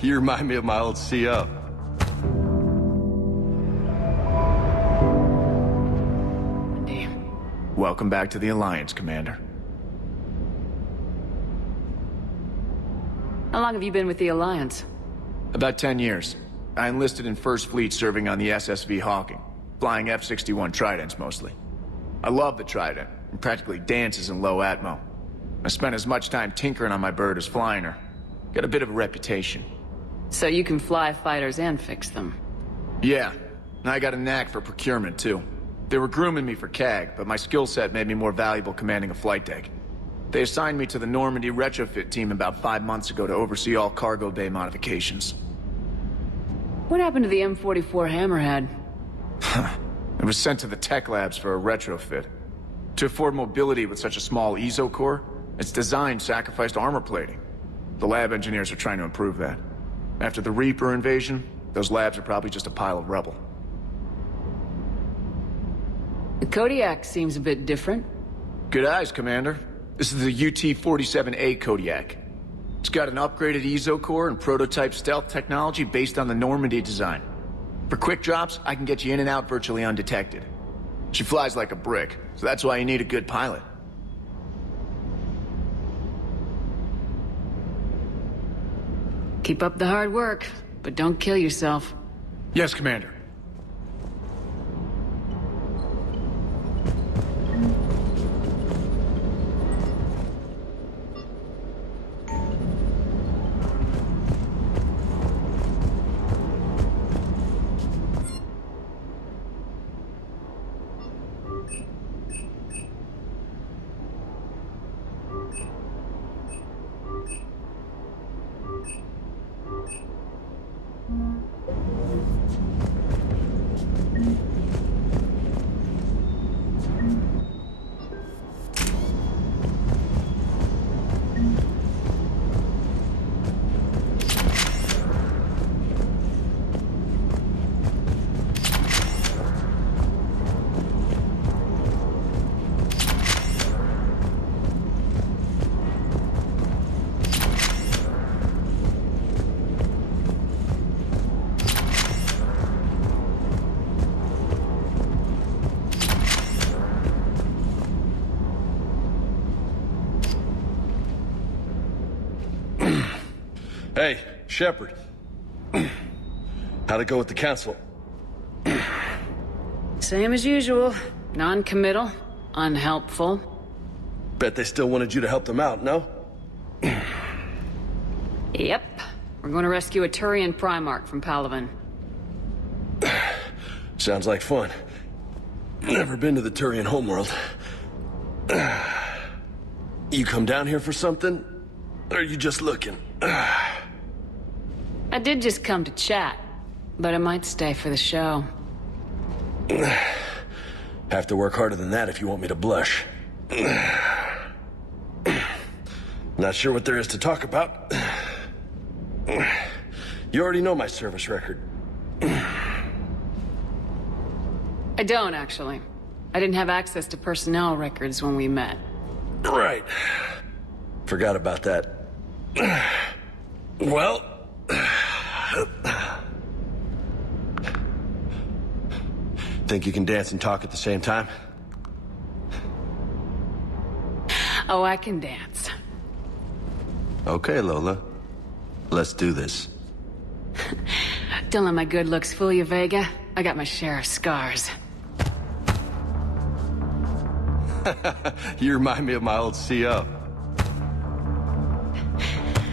You remind me of my old CO. Welcome back to the Alliance, Commander. How long have you been with the Alliance? About 10 years. I enlisted in First Fleet serving on the SSV Hawking, flying F-61 Tridents mostly. I love the Trident, and practically dances in low atmo. I spent as much time tinkering on my bird as flying her. Got a bit of a reputation. So you can fly fighters and fix them? Yeah, and I got a knack for procurement too. They were grooming me for CAG, but my skill set made me more valuable commanding a flight deck. They assigned me to the Normandy retrofit team about 5 months ago to oversee all cargo bay modifications. What happened to the M44 Hammerhead? It was sent to the tech labs for a retrofit. To afford mobility with such a small ESO core, its design sacrificed armor plating. The lab engineers are trying to improve that. After the Reaper invasion, those labs are probably just a pile of rubble. The Kodiak seems a bit different. Good eyes, Commander. This is the UT-47A Kodiak. It's got an upgraded ESO core and prototype stealth technology based on the Normandy design. For quick drops, I can get you in and out virtually undetected. She flies like a brick, so that's why you need a good pilot. Keep up the hard work, but don't kill yourself. Yes, Commander. Hey, Shepard. How'd it go with the council? Same as usual. Non-committal, unhelpful. Bet they still wanted you to help them out, no? Yep. We're going to rescue a Turian Primarch from Palaven. Sounds like fun. Never been to the Turian homeworld. You come down here for something? Or are you just looking? I did just come to chat, but I might stay for the show. Have to work harder than that if you want me to blush. Not sure what there is to talk about. You already know my service record. I don't, actually. I didn't have access to personnel records when we met. Right. Forgot about that. Well... Think you can dance and talk at the same time? Oh, I can dance. Okay, Lola. Let's do this. Don't let my good looks fool you, Vega. I got my share of scars. You remind me of my old CO.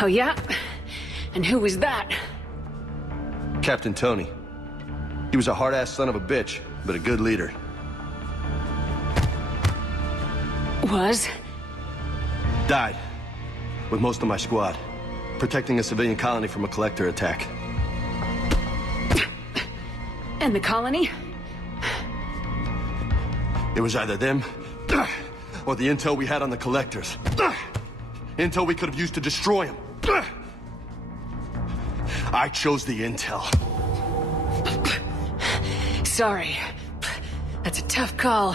Oh, yeah? And who was that? Captain Tony. He was a hard-ass son of a bitch, but a good leader. Was? Died. With most of my squad. Protecting a civilian colony from a collector attack. And the colony? It was either them, or the intel we had on the collectors. Intel we could have used to destroy them. I chose the intel. Sorry. That's a tough call.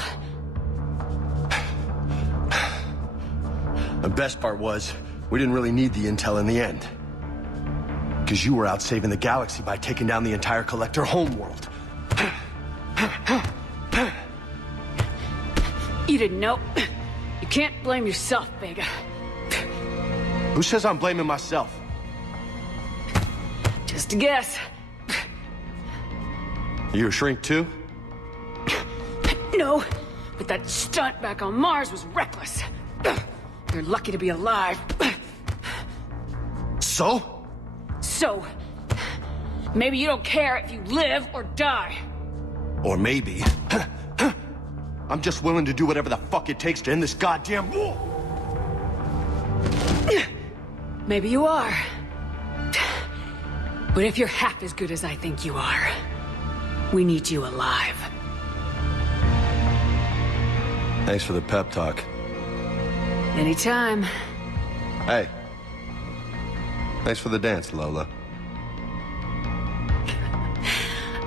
The best part was, we didn't really need the intel in the end. Because you were out saving the galaxy by taking down the entire Collector homeworld. You didn't know. You can't blame yourself, Vega. Who says I'm blaming myself? Just a guess. You a shrink too? No, but that stunt back on Mars was reckless. You're lucky to be alive. So? So, maybe you don't care if you live or die. Or maybe... I'm just willing to do whatever the fuck it takes to end this goddamn war! Maybe you are. But if you're half as good as I think you are, we need you alive. Thanks for the pep talk. Anytime. Hey. Thanks for the dance, Lola.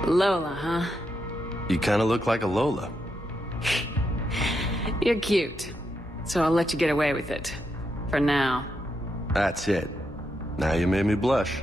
Lola, huh? You kinda look like a Lola. You're cute. So I'll let you get away with it. For now. That's it. Now you made me blush.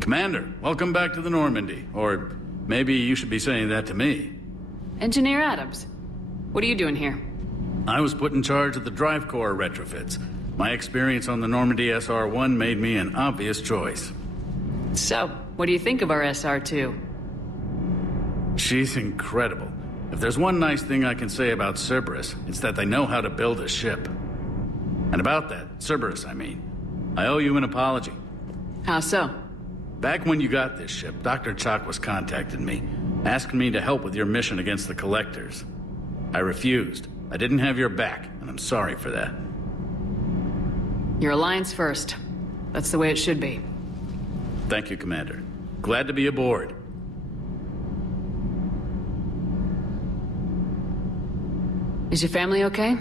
Commander, welcome back to the Normandy. Or maybe you should be saying that to me. Engineer Adams, what are you doing here? I was put in charge of the drive core retrofits. My experience on the Normandy SR-1 made me an obvious choice. So, what do you think of our SR-2? She's incredible. If there's one nice thing I can say about Cerberus, it's that they know how to build a ship. And about that, Cerberus, I mean, I owe you an apology. How so? Back when you got this ship, Dr. Chakwas contacted me, asking me to help with your mission against the Collectors. I refused. I didn't have your back, and I'm sorry for that. Your alliance first. That's the way it should be. Thank you, Commander. Glad to be aboard. Is your family okay?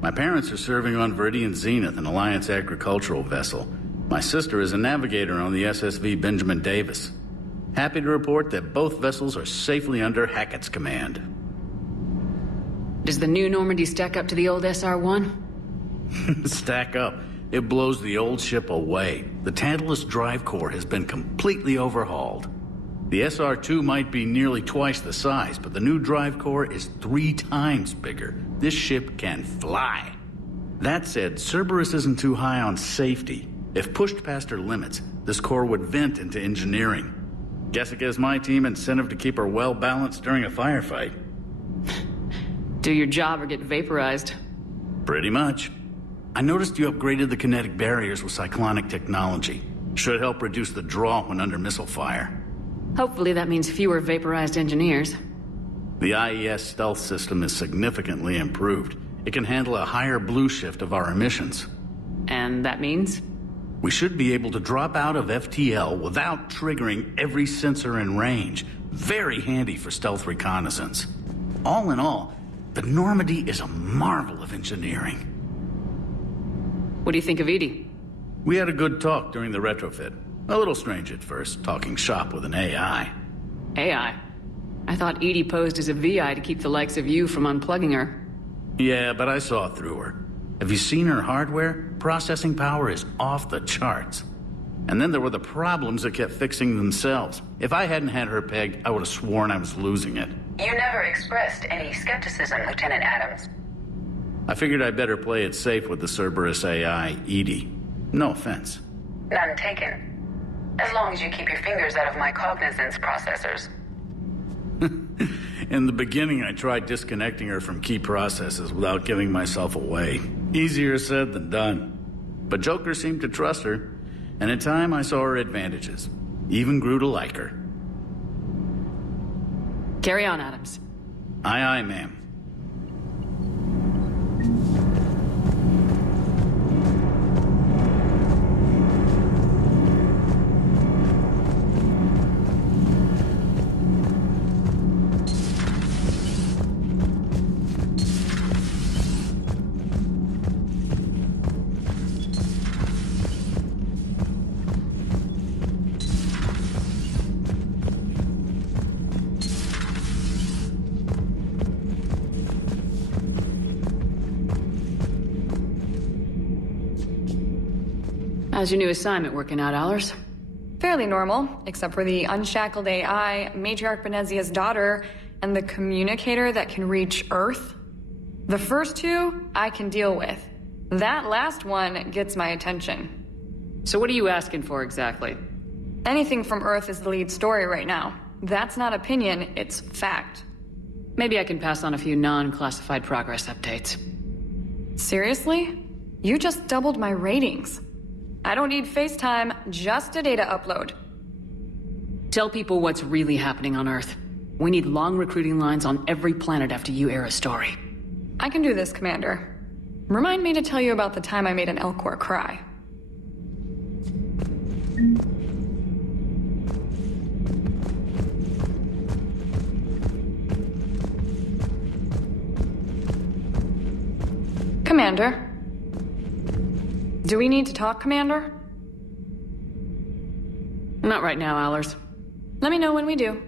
My parents are serving on Viridian Zenith, an Alliance agricultural vessel. My sister is a navigator on the SSV Benjamin Davis. Happy to report that both vessels are safely under Hackett's command. Does the new Normandy stack up to the old SR-1? Stack up. It blows the old ship away. The Tantalus drive core has been completely overhauled. The SR-2 might be nearly twice the size, but the new drive core is 3 times bigger. This ship can fly. That said, Cerberus isn't too high on safety. If pushed past her limits, this core would vent into engineering. Guess it gives my team incentive to keep her well-balanced during a firefight. Do your job or get vaporized. Pretty much. I noticed you upgraded the kinetic barriers with cyclonic technology. Should help reduce the draw when under missile fire. Hopefully that means fewer vaporized engineers. The IES stealth system is significantly improved. It can handle a higher blue shift of our emissions. And that means? We should be able to drop out of FTL without triggering every sensor in range. Very handy for stealth reconnaissance. All in all, the Normandy is a marvel of engineering. What do you think of Edie? We had a good talk during the retrofit. A little strange at first, talking shop with an AI. AI? I thought Edie posed as a VI to keep the likes of you from unplugging her. Yeah, but I saw through her. Have you seen her hardware? Processing power is off the charts. And then there were the problems that kept fixing themselves. If I hadn't had her pegged, I would have sworn I was losing it. You never expressed any skepticism, Lieutenant Adams. I figured I'd better play it safe with the Cerberus AI, Edie. No offense. None taken. As long as you keep your fingers out of my cognizance processors. In the beginning, I tried disconnecting her from key processes without giving myself away. Easier said than done. But Joker seemed to trust her, and in time I saw her advantages. Even grew to like her. Carry on, Adams. Aye, aye, ma'am. How's your new assignment working out, Allers? Fairly normal, except for the unshackled AI, Matriarch Benezia's daughter, and the communicator that can reach Earth. The first two, I can deal with. That last one gets my attention. So what are you asking for exactly? Anything from Earth is the lead story right now. That's not opinion, it's fact. Maybe I can pass on a few non-classified progress updates. Seriously? You just doubled my ratings. I don't need FaceTime, just a data upload. Tell people what's really happening on Earth. We need long recruiting lines on every planet after you air a story. I can do this, Commander. Remind me to tell you about the time I made an Elcor cry. Commander? Do we need to talk, Commander? Not right now, Allers. Let me know when we do.